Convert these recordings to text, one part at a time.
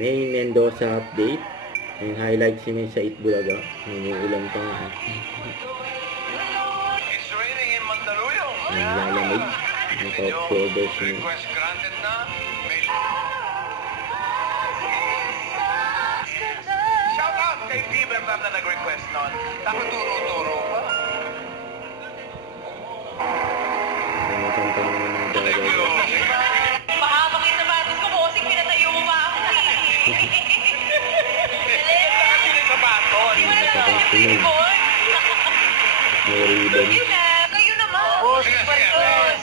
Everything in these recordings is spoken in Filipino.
May Mendoza update. Yung highlights niya sa Itbulaga. May ulan pa nga. It's raining in Mandaluyong. Ang lalamig. Ang top shoulders niya. Request granted na. Shout out kay Bieber na nag-request nun. Nakaturo-turo pa. Kanta naman ng dalaga. Mahabang yung sapatos ko, bossing, pinatayo mo pa ako eh. Kasi may sapatos. Hindi mo na lang ako yung boy. May ribbon. Yun na, kayo naman. Sige,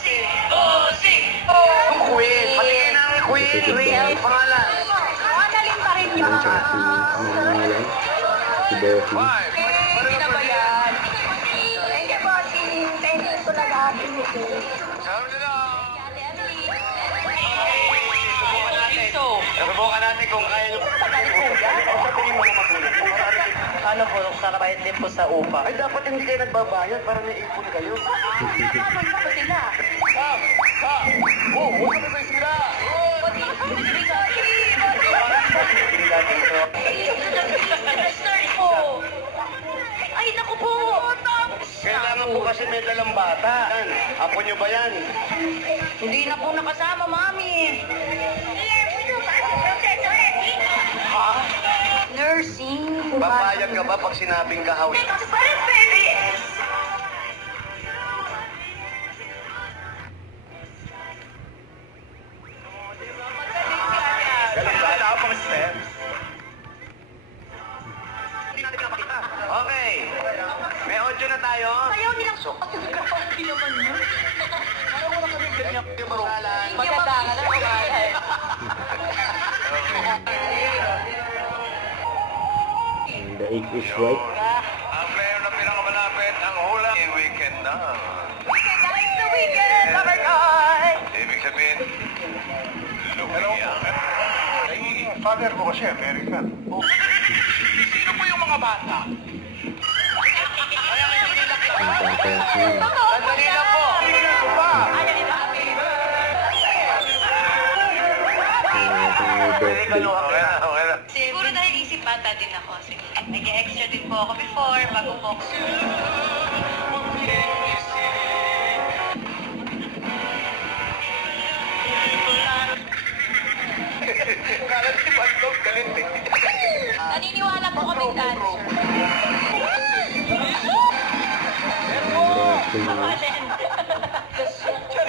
sige. Bossing! Ang queen. Patingin ang queen. Real pangalan. Analin pa rin Ang sa si Mangalan. Si Bossy. Five. Hindi na ba yan? Thank you, bossing. Thank you po lahat. Sabi nila. Subukan natin. So, Subukan natin kung kaya nyo. Ano po, nakabayad din po sa upa. Ay, dapat hindi kayo nagbabayad para may ipon kayo. habang pa sila. Huwag na sila. Ay, naku po! Kailangan po kasi may dalang bata. Apo nyo ba yan? Hindi na po nakasama, mami. Ha? Nursing. Papayag ka ba pag sinabing kahawin? Galing ba? Wala ako pang steps. Hindi natin pinapakita. Okay. May audio na tayo. Ayaw nilang sukat yung kapatid naman yun. Yung pangalan. Maganda ka na kumain. And the egg is white. Ang player na pinakamalapit, ang hula. Weekend na. Weekend na rin sa weekend, lover guy. Ibig sabihin, lumiyak. Ay, father mo kasi American. Sino po yung mga bata? Ang pangkas niya. Sandali lang po. Ano ba? Ayaw nila kami. Ang birthday. Okay na, okay na. Siguro dahil isip bata din ako. Nag-extra din po ako before, bago po. Kala si Bandog, galit eh. Naniniwala po kami dancer.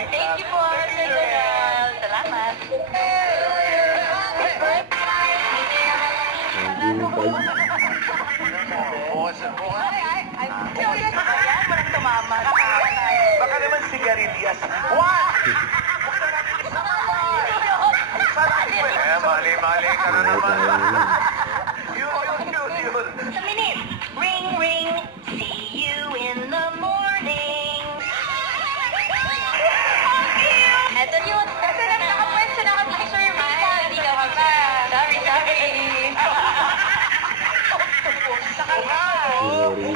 Thank you po, Sir Donald. Salamat. Ang ginipay. Bukas, bukas. Walang tumama. Baka naman sigarilyas. What? Mali ka na naman. Yun. Sa minute. Ring, ring. See you in the morning. Eto yun. Kasi lang nakapwesta na kami sa your visa. Hindi ka pa. Sorry. May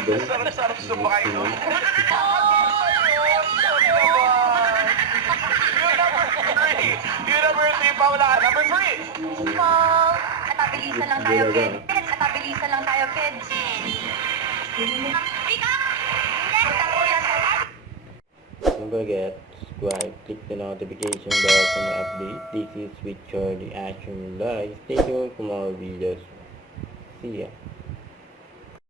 ribbon. Sarap sumakay, no? Number 3, Paula. Number 3. Paul, atabilisan lang tayo, kids. Atabilisan lang tayo, kids. Pick up! Don't forget, subscribe, click the notification bell for my update. This is with Charlie Action Live. Stay tuned for more videos. See ya.